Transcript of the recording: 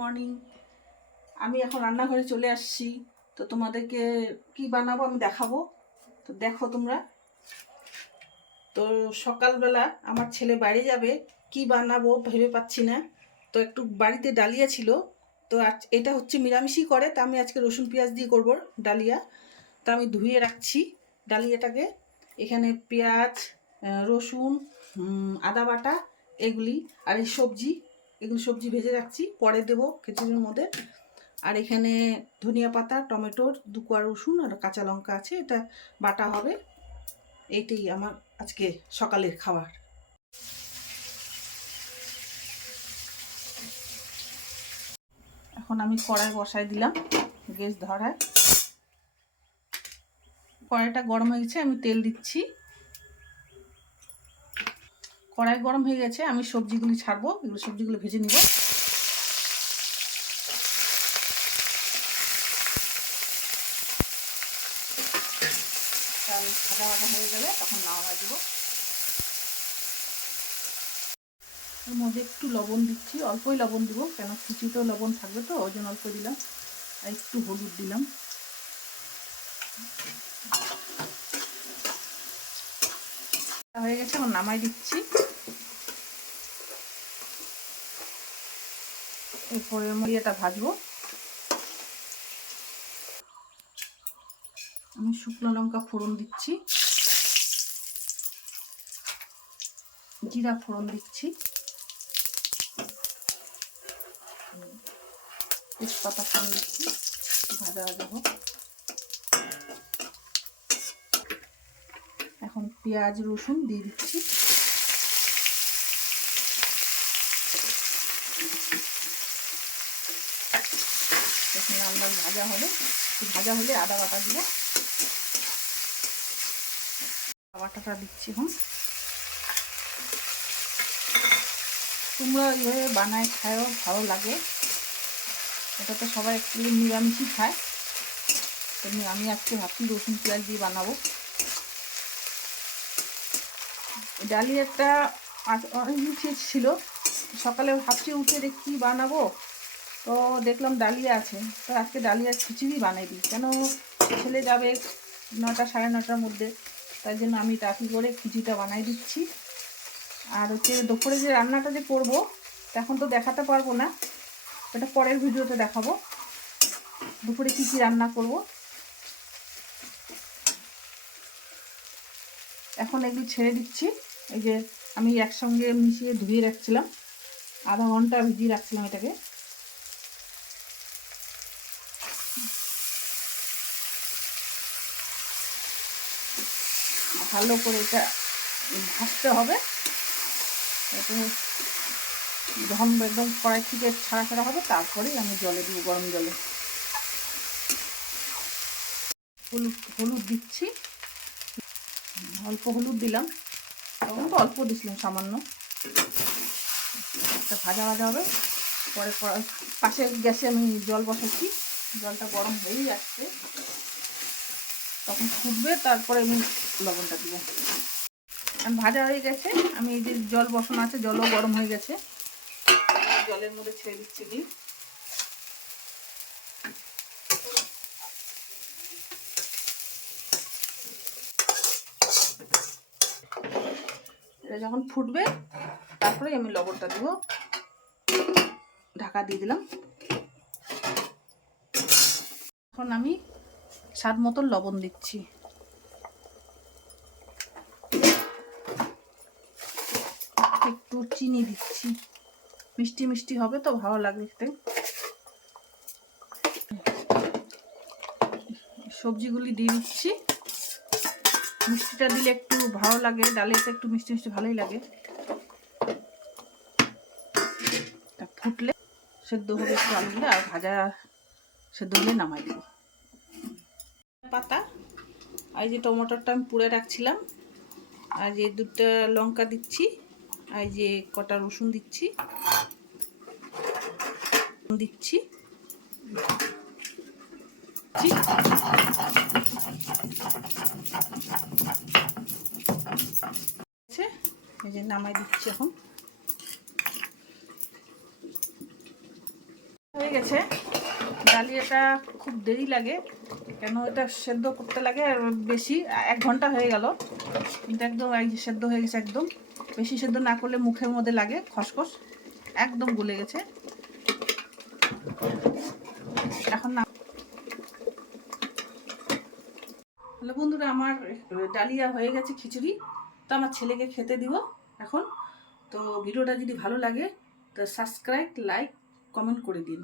Morning আমি এখন রান্নাঘরে চলে আসছি। তো তোমাদেরকে কি বানাবো আমি দেখাবো। তো দেখো তোমরা। তো সকালবেলা আমার ছেলে বাইরে যাবে। কি বানাবো ভেবে পাচ্ছি না। তো একটু বাড়িতে ডালিয়া ছিল। তো এটা হচ্ছে নিরামিষই করে। তা আমি আজকে রসুন পেঁয়াজ দিয়ে করব ডালিয়া। তা আমি ধুয়ে রাখছি ডালিয়াটাকে। এখানে পেঁয়াজ রসুন আদা বাটা, এগুলি, আর এই সবজি এগুলো সবজি ভেজে রাখছি, পরে দেবো খিচুড়ির মধ্যে। আর এখানে ধনিয়া পাতা, টমেটোর দু কোয়া রসুন আর কাঁচা লঙ্কা আছে, এটা বাটা হবে। এইটাই আমার আজকে সকালের খাবার। এখন আমি কড়াই বসায় দিলাম, গ্যাস ধরায়। কড়াইটা গরম হয়ে গেছে, আমি তেল দিচ্ছি। কড়াই গরম হয়ে গেছে, আমি সবজিগুলি ছাড়বো, এগুলো সবজিগুলো ভেজে নিব। ভাজা হয়ে গেলে তখন মধ্যে একটু লবণ দিচ্ছি, অল্পই লবণ দিব, কেন খিচুড়িতেও লবণ থাকবে তো, ওই জন্য অল্প দিলাম। আর একটু হলুদ দিলাম। হয়ে গেছে, এখন নামাই দিচ্ছি। এরপরে এটা ভাজবো। আমি শুকনো লঙ্কা ফোড়ন দিচ্ছি। জিরা ফোড়ন দিচ্ছি। তেজপাতা ফোড়ন দিচ্ছি। ভাজা ভাজা এখন পেঁয়াজ, রসুন দিয়ে দিচ্ছি। লাল ভাজা হলে ভাজা হলে আদা বাটা দিব বাটাটা দিচ্ছি এখন। তোমরা এইভাবে বানায় খায়ও ভালো লাগে। এটা তো সবাই একটু নিরামিষই খায়। তেমনি আমি আজকে ভাবছি রসুন পেঁয়াজ দিয়ে বানাবো। ডালি একটা ছিল সকালে ভাবছি উঠে দেখি বানাবো। তো দেখলাম ডালিয়া আছে। তো আজকে ডালিয়ার খিচুড়ি বানাই দিই। কেন ছেলে যাবে নটা, সাড়ে নটার মধ্যে। তাই জন্য আমি তাকি করে খিচুড়িটা বানাই দিচ্ছি। আর হচ্ছে দুপুরে যে রান্নাটা যে করব, এখন তো দেখাতে পারব না। এটা পরের ভিডিওতে দেখাবো। দুপুরে কী কী রান্না করব। এখন এগুলো ছেড়ে দিচ্ছি। এই যে আমি একসঙ্গে মিশিয়ে ধুয়ে রাখছিলাম। আধা ঘণ্টা ভিজিয়ে রাখছিলাম এটাকে। ভালো করে এটা ভাজতে হবে। একটু যখন একদম কড়াই থেকে ছাড়া ছাড়া হবে, তারপরেই আমি জলে দিব গরম জলে। হলুদ হলুদ দিচ্ছি। অল্প হলুদ দিলাম। তখন তো অল্প দিছিলাম, সামান্য। একটা ভাজা ভাজা হবে। পরে পাশের গ্যাসে আমি জল বসাচ্ছি। জলটা গরম হয়েই যাচ্ছে তখন ফুটবে, তারপরে আমি লবণটা দিব। ভাজা হয়ে গেছে। আমি এই যে জল বসানো আছে, জলও গরম হয়ে গেছে। জলের মধ্যে ছেড়ে দিচ্ছি দিই যখন ফুটবে তারপরে আমি লবণটা দিব। ঢাকা দিয়ে দিলাম। এখন আমি স্বাদ মতন লবণ দিচ্ছি। একটু চিনি দিচ্ছি। মিষ্টি মিষ্টি হবে তো, ভালো লাগবে দেখতে সবজিগুলি দিয়ে দিচ্ছি। মিষ্টিটা দিলে একটু ভালো লাগে ডালেতে একটু মিষ্টি মিষ্টি ভালোই লাগে। ফুটলে সেদ্ধ হবে একটু আলুগুলো, আর ভাজা সেদ্ধ হলে নামাই দেবো। পাতা। আর যে টমেটোটা আমি পুড়ে রাখছিলাম। আর যে দুটা লঙ্কা দিচ্ছি। আর যে কটা রসুন দিচ্ছি। দিচ্ছি। এই যে নামাই দিচ্ছি এখন। হয়ে গেছে। ডালিয়াটা খুব দেরি লাগে, কেন এটা সেদ্ধ করতে লাগে বেশি, এক ঘণ্টা হয়ে গেল। কিন্তু একদম সেদ্ধ হয়ে গেছে একদম। বেশি সেদ্ধ না করলে মুখের মধ্যে লাগে খসখস, একদম গলে গেছে। এখন না হ্যালো বন্ধুরা, আমার ডালিয়া হয়ে গেছে খিচুড়ি। তো আমার ছেলেকে খেতে দিব এখন। তো ভিডিওটা যদি ভালো লাগে, তো সাবস্ক্রাইব লাইক কমেন্ট করে দিন।